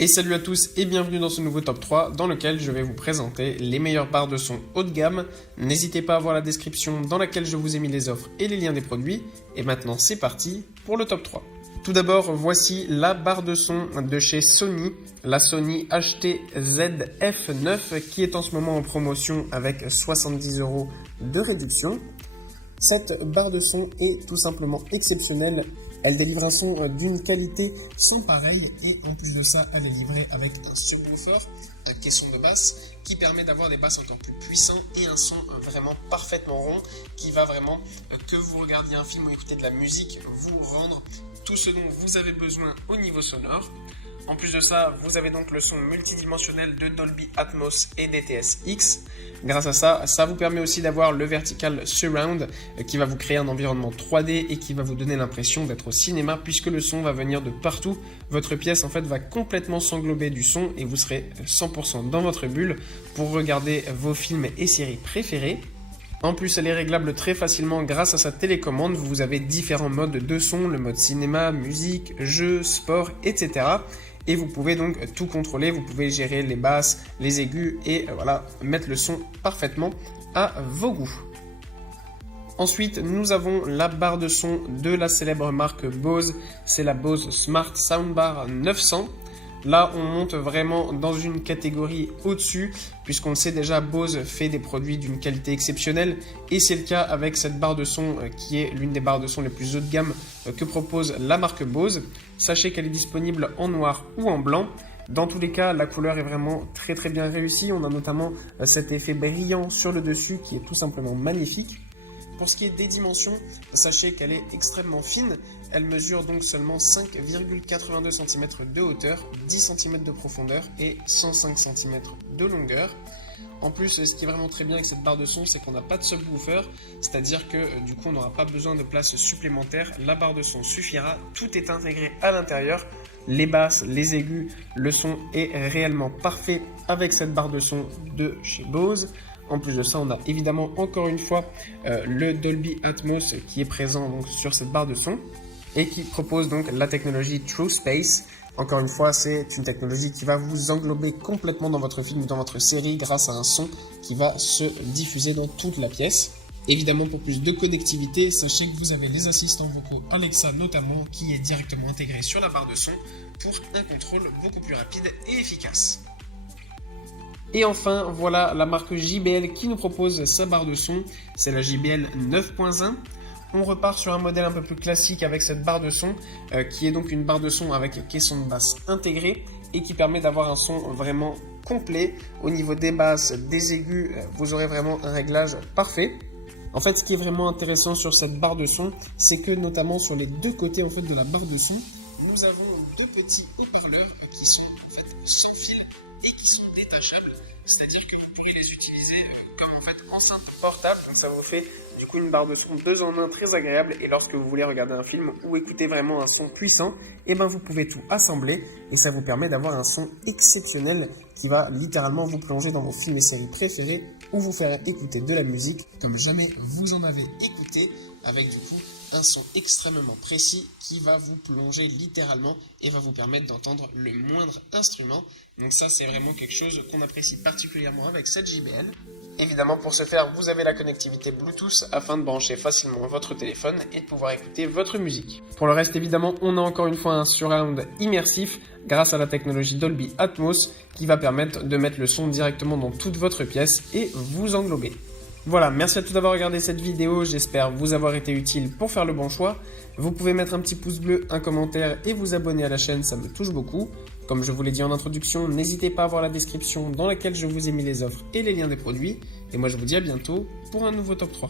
Et salut à tous et bienvenue dans ce nouveau top 3 dans lequel je vais vous présenter les meilleures barres de son haut de gamme. N'hésitez pas à voir la description dans laquelle je vous ai mis les offres et les liens des produits. Et maintenant c'est parti pour le top 3. Tout d'abord, voici la barre de son de chez Sony, la Sony HT-ZF9 qui est en ce moment en promotion avec 70 € de réduction. Cette barre de son est tout simplement exceptionnelle. Elle délivre un son d'une qualité sans pareil et en plus de ça, elle est livrée avec un subwoofer, un caisson de basse qui permet d'avoir des basses encore plus puissants et un son vraiment parfaitement rond qui va vraiment, que vous regardiez un film ou écoutez de la musique, vous rendre tout ce dont vous avez besoin au niveau sonore. En plus de ça, vous avez donc le son multidimensionnel de Dolby Atmos et DTS-X. Grâce à ça, ça vous permet aussi d'avoir le Vertical Surround qui va vous créer un environnement 3D et qui va vous donner l'impression d'être au cinéma puisque le son va venir de partout. Votre pièce en fait va complètement s'englober du son et vous serez 100% dans votre bulle pour regarder vos films et séries préférés. En plus, elle est réglable très facilement grâce à sa télécommande. Vous avez différents modes de son, le mode cinéma, musique, jeu, sport, etc. Et vous pouvez donc tout contrôler, vous pouvez gérer les basses, les aigus et voilà, mettre le son parfaitement à vos goûts. Ensuite, nous avons la barre de son de la célèbre marque Bose, c'est la Bose Smart Soundbar 900. Là, on monte vraiment dans une catégorie au-dessus, puisqu'on le sait déjà, Bose fait des produits d'une qualité exceptionnelle, et c'est le cas avec cette barre de son qui est l'une des barres de son les plus haut de gamme que propose la marque Bose. Sachez qu'elle est disponible en noir ou en blanc. Dans tous les cas, la couleur est vraiment très bien réussie. On a notamment cet effet brillant sur le dessus qui est tout simplement magnifique. Pour ce qui est des dimensions, sachez qu'elle est extrêmement fine. Elle mesure donc seulement 5,82 cm de hauteur, 10 cm de profondeur et 105 cm de longueur. En plus, ce qui est vraiment très bien avec cette barre de son, c'est qu'on n'a pas de subwoofer, c'est-à-dire que du coup on n'aura pas besoin de place supplémentaire. La barre de son suffira, tout est intégré à l'intérieur. Les basses, les aigus, le son est réellement parfait avec cette barre de son de chez Bose. En plus de ça, on a évidemment encore une fois le Dolby Atmos qui est présent donc sur cette barre de son et qui propose donc la technologie True Space. Encore une fois, c'est une technologie qui va vous englober complètement dans votre film ou dans votre série grâce à un son qui va se diffuser dans toute la pièce. Évidemment, pour plus de connectivité, sachez que vous avez les assistants vocaux Alexa notamment qui est directement intégré sur la barre de son pour un contrôle beaucoup plus rapide et efficace. Et enfin, voilà la marque JBL qui nous propose sa barre de son, c'est la JBL 9.1. On repart sur un modèle un peu plus classique avec cette barre de son, qui est donc une barre de son avec caisson de basse intégré et qui permet d'avoir un son vraiment complet. Au niveau des basses, des aigus, vous aurez vraiment un réglage parfait. En fait, ce qui est vraiment intéressant sur cette barre de son, c'est que notamment sur les deux côtés en fait, de la barre de son, nous avons deux petits haut-parleurs qui sont en fait sans fil et qui sont détachables. C'est-à-dire que vous pourrez les utiliser comme en fait enceinte portable. Donc ça vous fait du coup une barre de son 2 en 1 très agréable. Et lorsque vous voulez regarder un film ou écouter vraiment un son puissant, et ben vous pouvez tout assembler et ça vous permet d'avoir un son exceptionnel qui va littéralement vous plonger dans vos films et séries préférés ou vous faire écouter de la musique comme jamais vous en avez écouté, avec du coup un son extrêmement précis qui va vous plonger littéralement et va vous permettre d'entendre le moindre instrument. Donc ça, c'est vraiment quelque chose qu'on apprécie particulièrement avec cette JBL. Évidemment, pour ce faire, vous avez la connectivité Bluetooth afin de brancher facilement votre téléphone et de pouvoir écouter votre musique. Pour le reste, évidemment, on a encore une fois un surround immersif grâce à la technologie Dolby Atmos qui va permettre de mettre le son directement dans toute votre pièce et vous englober. Voilà, merci à tous d'avoir regardé cette vidéo, j'espère vous avoir été utile pour faire le bon choix. Vous pouvez mettre un petit pouce bleu, un commentaire et vous abonner à la chaîne, ça me touche beaucoup. Comme je vous l'ai dit en introduction, n'hésitez pas à voir la description dans laquelle je vous ai mis les offres et les liens des produits. Et moi je vous dis à bientôt pour un nouveau top 3.